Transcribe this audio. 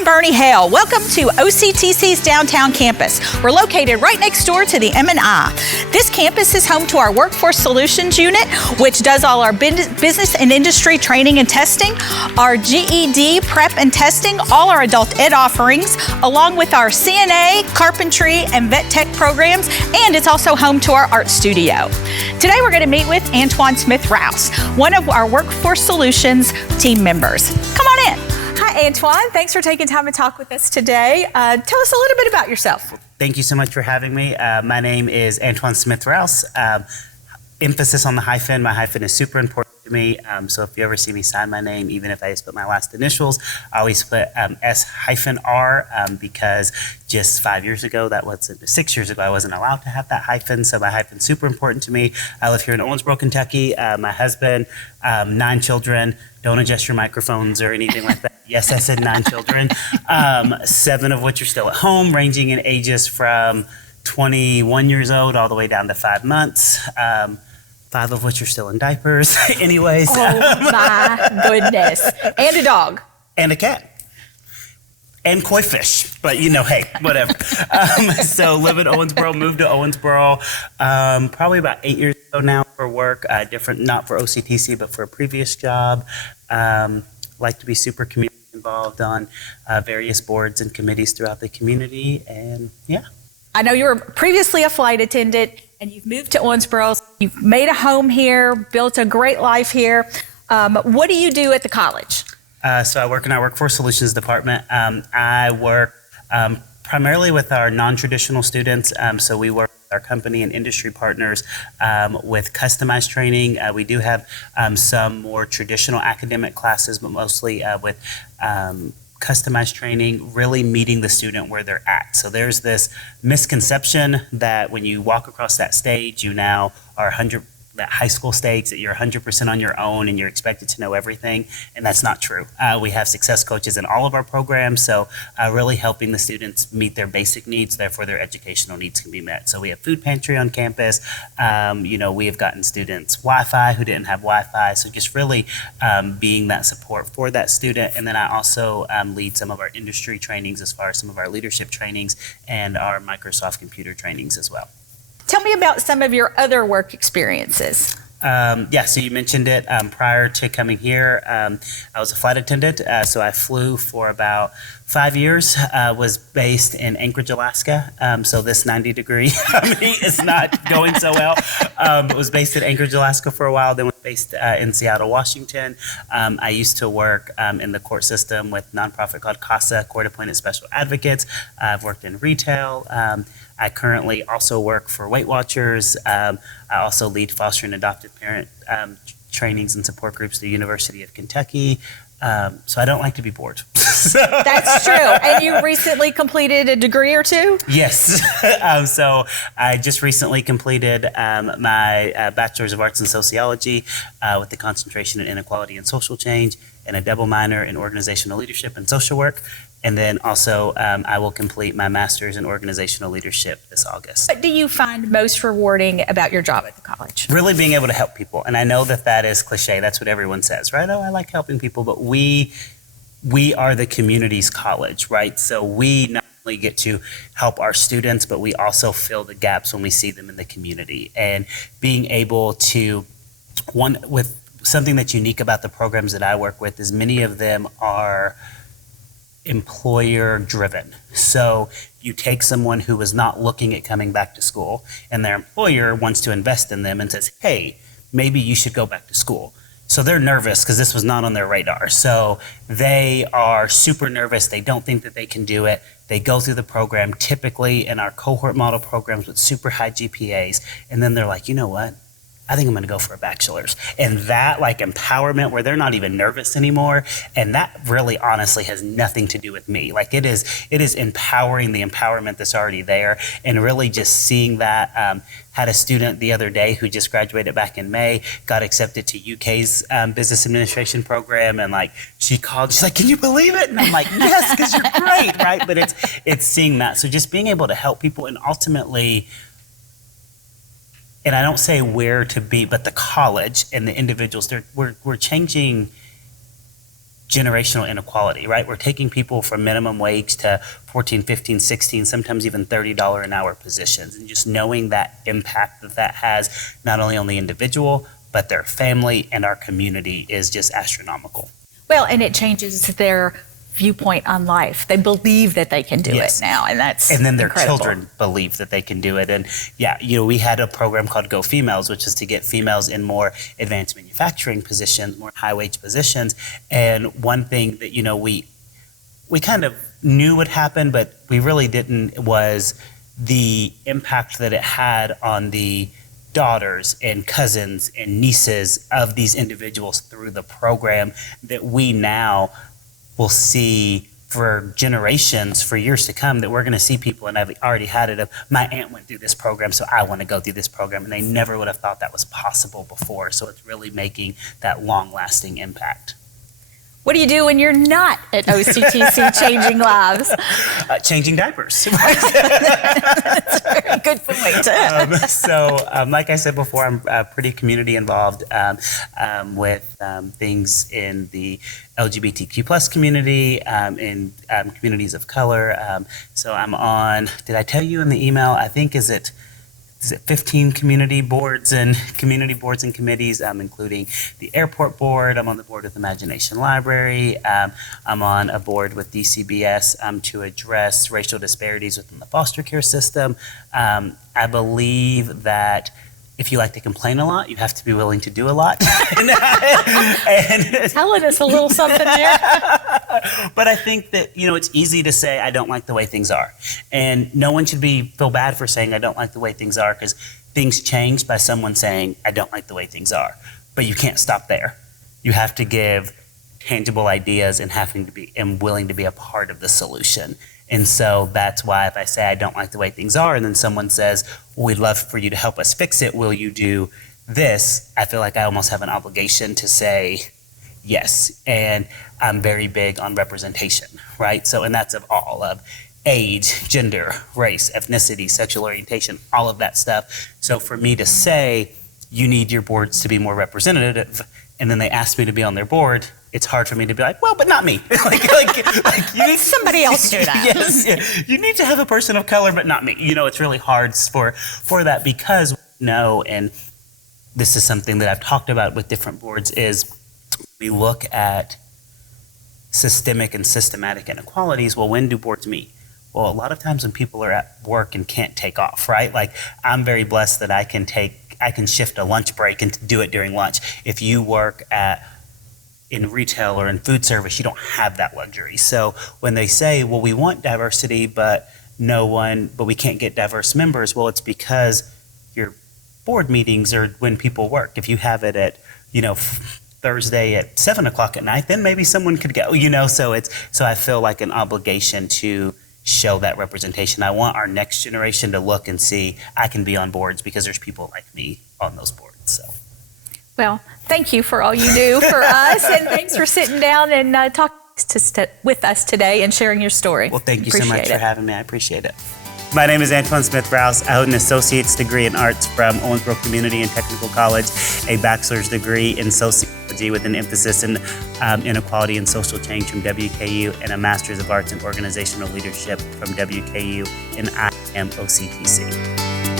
I'm Bernie Hale. Welcome to OCTC's downtown campus. We're located right next door to the M&I. This campus is home to our Workforce Solutions unit, which does all our business and industry training and testing, our GED prep and testing, all our adult ed offerings, along with our CNA, carpentry, and vet tech programs, and it's also home to our art studio. Today we're going to meet with Antoine Smith-Rouse, one of our Workforce Solutions team members. Come on in. Hi, Antoine. Thanks for taking time to talk with us today. Tell us a little bit about yourself. Thank you so much for having me. My name is Antoine Smith-Rouse. Emphasis on the hyphen. My hyphen is super important to me. So if you ever see me sign my name, even if I just put my last initials, I always put S-R because just 5 years ago, 6 years ago, I wasn't allowed to have that hyphen. So my hyphen's super important to me. I live here in Owensboro, Kentucky. My husband, 9 children. Don't adjust your microphones or anything like that. Yes, I said 9 children. 7 of which are still at home, ranging in ages from 21 years old all the way down to 5 months. 5 of which are still in diapers. Anyways. Oh my goodness. And a dog. And a cat. And koi fish. But hey, whatever. So live in Owensboro, moved to Owensboro probably about 8 years ago now for work. Different, not for OCTC, but for a previous job. Like to be super community involved on various boards and committees throughout the community. And yeah. I know you were previously a flight attendant and you've moved to Owensboro. You've made a home here, built a great life here. What do you do at the college? So I work in our Workforce Solutions department. I work primarily with our non-traditional students. So we work with our company and industry partners with customized training. We do have some more traditional academic classes, but mostly with customized training, really meeting the student where they're at. So there's this misconception that when you walk across that stage, you now are that high school stage, that you're 100% on your own and you're expected to know everything, and that's not true. We have success coaches in all of our programs, so really helping the students meet their basic needs, therefore their educational needs can be met. So we have food pantry on campus. We have gotten students Wi-Fi who didn't have Wi-Fi, so just really being that support for that student. And then I also lead some of our industry trainings as far as some of our leadership trainings and our Microsoft computer trainings as well. Tell me about some of your other work experiences. So you mentioned it. Prior to coming here, I was a flight attendant. So I flew for about 5 years, was based in Anchorage, Alaska. So this 90-degree heat is not going so well. But was based in Anchorage, Alaska for a while, then was based in Seattle, Washington. I used to work in the court system with a nonprofit called CASA, Court Appointed Special Advocates. I've worked in retail. I currently also work for Weight Watchers. I also lead foster and adoptive parent trainings and support groups at the University of Kentucky. So I don't like to be bored. That's true. And you recently completed a degree or two? Yes. So I just recently completed my Bachelor's of Arts in Sociology with the concentration in inequality and social change, and a double minor in organizational leadership and social work. And then also I will complete my master's in organizational leadership this August. What do you find most rewarding about your job at the college? Really being able to help people. And I know that is cliche. That's what everyone says, right? Oh, I like helping people. But we are the community's college, right? So we not only get to help our students, but we also fill the gaps when we see them in the community. And being able to, with something that's unique about the programs that I work with is many of them are employer driven. So you take someone who is not looking at coming back to school and their employer wants to invest in them and says, hey, maybe you should go back to school. So they're nervous because this was not on their radar. So they are super nervous. They don't think that they can do it. They go through the program, typically in our cohort model programs with super high GPAs. And then they're like, you know what? I think I'm going to go for a bachelor's. And that empowerment where they're not even nervous anymore. And that really honestly has nothing to do with me. It is empowering the empowerment that's already there, and really just seeing that. Had a student the other day who just graduated back in May, got accepted to UK's business administration program. And she called, she's like, can you believe it? And I'm like, yes, because you're great, right? But it's seeing that. So just being able to help people, and ultimately, and I don't say where to be, but the college and the individuals, we're changing generational inequality, right? We're taking people from minimum wage to 14, 15, 16, sometimes even $30 an hour positions. And just knowing that impact that has not only on the individual, but their family and our community is just astronomical. Well, and it changes their viewpoint on life. They believe that they can do it now, and that's and then their incredible. children believe that they can do it. And we had a program called Go Females, which is to get females in more advanced manufacturing positions, more high wage positions. And one thing that we kind of knew would happen, but we really didn't, was the impact that it had on the daughters and cousins and nieces of these individuals through the program, that we now will see for generations, for years to come, that we're going to see people, and I've already had it, of my aunt went through this program, so I want to go through this program, and they never would have thought that was possible before. So it's really making that long-lasting impact. What do you do when you're not at OCTC changing lives? Changing diapers. That's a very good point. Like I said before, I'm pretty community involved with things in the LGBTQ plus community, in communities of color. So I'm on, did I tell you in the email, I think, is it 15 community boards and committees, including the airport board. I'm on the board with Imagination Library. I'm on a board with DCBS to address racial disparities within the foster care system. I believe that if you like to complain a lot, you have to be willing to do a lot. and telling us a little something there. But I think that, it's easy to say, I don't like the way things are. And no one should feel bad for saying, I don't like the way things are, because things change by someone saying, I don't like the way things are. But you can't stop there. You have to give tangible ideas and willing to be a part of the solution. And so that's why if I say I don't like the way things are, and then someone says, well, we'd love for you to help us fix it, will you do this? I feel like I almost have an obligation to say yes. And I'm very big on representation, right? So, and that's of all of age, gender, race, ethnicity, sexual orientation, all of that stuff. So for me to say, you need your boards to be more representative, and then they ask me to be on their board, it's hard for me to be like, well, but not me. like you need somebody else do that. Yes, yeah. You need to have a person of color, but not me. It's really hard for that, because and this is something that I've talked about with different boards, is we look at systemic and systematic inequalities. Well, when do boards meet? Well, a lot of times when people are at work and can't take off, right? Like, I'm very blessed that I can shift a lunch break and do it during lunch. If you work in retail or in food service, you don't have that luxury. So when they say, well, we want diversity, but we can't get diverse members, well, it's because your board meetings are when people work. If you have it at, Thursday at 7:00 at night, then maybe someone could go, so I feel like an obligation to show that representation. I want our next generation to look and see, I can be on boards because there's people like me on those boards. So. Well, thank you for all you do for us, and thanks for sitting down and talking with us today and sharing your story. Well, thank you so much for having me. I appreciate it. My name is Antoine Smith-Rouse. I hold an associate's degree in arts from Owensboro Community and Technical College, a bachelor's degree in sociology with an emphasis in inequality and social change from WKU, and a master's of arts in organizational leadership from WKU, and I am OCTC.